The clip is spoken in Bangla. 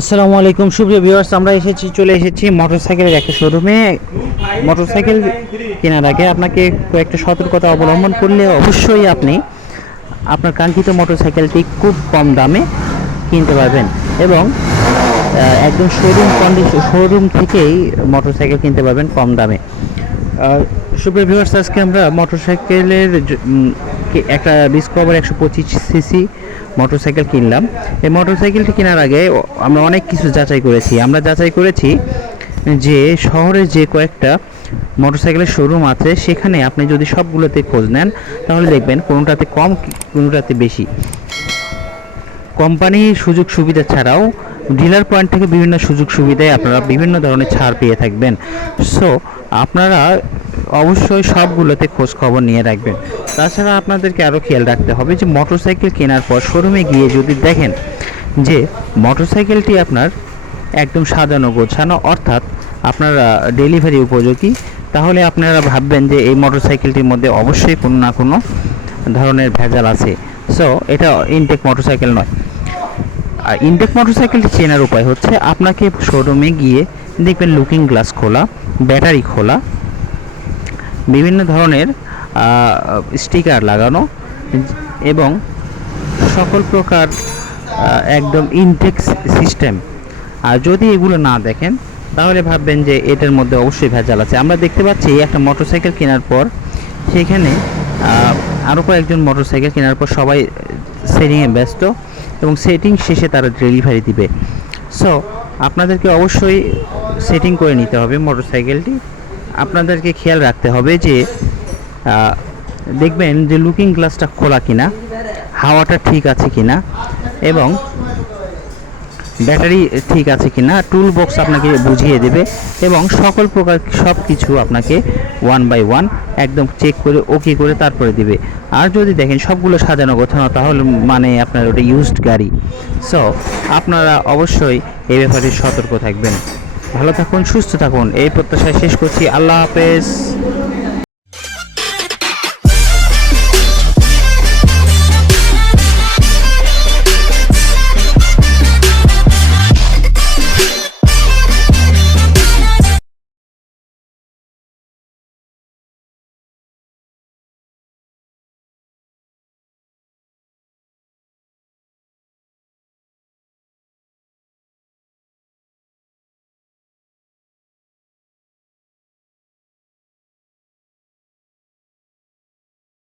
আসসালামু আলাইকুম। সুপ্রিয় ভিউয়ার্স আমরা এসেছি, চলে এসেছি মোটরসাইকেলের একটা শোরুমে মোটরসাইকেল কেনার আগে আপনাকে কয়েকটা সতর্কতা অবলম্বন করলে অবশ্যই আপনি আপনার কাঙ্ক্ষিত মোটরসাইকেলটি খুব কম দামে কিনতে পারবেন এবং একদম শোরুম কন্ডিশন শোরুম থেকেই মোটরসাইকেল কিনতে পারবেন কম দামে। সুপ্রিয় ভিউয়ার্স আজকে আমরা মোটরসাইকেলের একটা ডিসকভার একশো পঁচিশ সিসি মোটরসাইকেল কিনলাম। এই মোটরসাইকেলটি কেনার আগে আমরা অনেক কিছু যাচাই করেছি। আমরা যাচাই করেছি যে শহরে যে কয়েকটা মোটরসাইকেলের শোরুম আছে, সেখানে আপনি যদি সবগুলোতে খোঁজ নেন, তাহলে দেখবেন কোনোটাতে কম, কোনোটাতে বেশি। কোম্পানি সুযোগ সুবিধা ছাড়াও ডিলার পয়েন্ট থেকে বিভিন্ন সুযোগ সুবিধায় আপনারা বিভিন্ন ধরনের ছাড় পেয়ে থাকবেন। সো আপনারা অবশ্যই সবগুলোতে খোঁজ খবর নিয়ে রাখবেন। তাছাড়া আপনাদেরকে আরও খেয়াল রাখতে হবে যে মোটরসাইকেল কেনার পর শোরুমে গিয়ে যদি দেখেন যে মোটরসাইকেলটি আপনার একদম সাজানো গোছানো, অর্থাৎ আপনার ডেলিভারি উপযোগী, তাহলে আপনারা ভাববেন যে এই মোটরসাইকেলটির মধ্যে অবশ্যই কোনো না কোনো ধরনের ভেজাল আছে। সো এটা ইনটেক মোটরসাইকেল নয়। আর ইনটেক মোটরসাইকেলটি চেনার উপায় হচ্ছে আপনাকে শোরুমে গিয়ে দেখবেন লুকিং গ্লাস খোলা ব্যাটারি খোলা, বিভিন্ন ধরনের স্টিকার লাগানো এবং সকল প্রকার একদম ইনটেক্স সিস্টেম আর যদি এগুলো না দেখেন, তাহলে ভাববেন যে এটার মধ্যে অবশ্যই ভেজাল আছে। আমরা দেখতে পাচ্ছি একটা মোটরসাইকেল কেনার পর সেখানে আরও কয়েকজন মোটরসাইকেল কেনার পর সবাই সেটিংয়ে ব্যস্ত। এবং সেটিং শেষে তারা ডেলিভারি দিবে। সো আপনাদেরকে অবশ্যই সেটিং করে নিতে হবে মোটরসাইকেলটি আপনাদেরকে খেয়াল রাখতে হবে যে দেখবেন যে লুকিং গ্লাসটা খোলা কিনা, হাওয়াটা ঠিক আছে কিনা, এবং ব্যাটারি ঠিক আছে কি না টুল বক্স আপনাকে বুঝিয়ে দেবে এবং সকল প্রকার সব কিছু আপনাকে ওয়ান বাই ওয়ান একদম চেক করে ওকে করে তারপরে দেবে। আর যদি দেখেন সবগুলো সাজানো গোছানো, তাহলে মানে আপনার ওটা ইউজড গাড়ি। সো আপনারা অবশ্যই এই ব্যাপারে সতর্ক থাকবেন। ভালো থাকুন, সুস্থ থাকুন। এই প্রত্যাশায় শেষ করছি। আল্লাহ হাফেজ।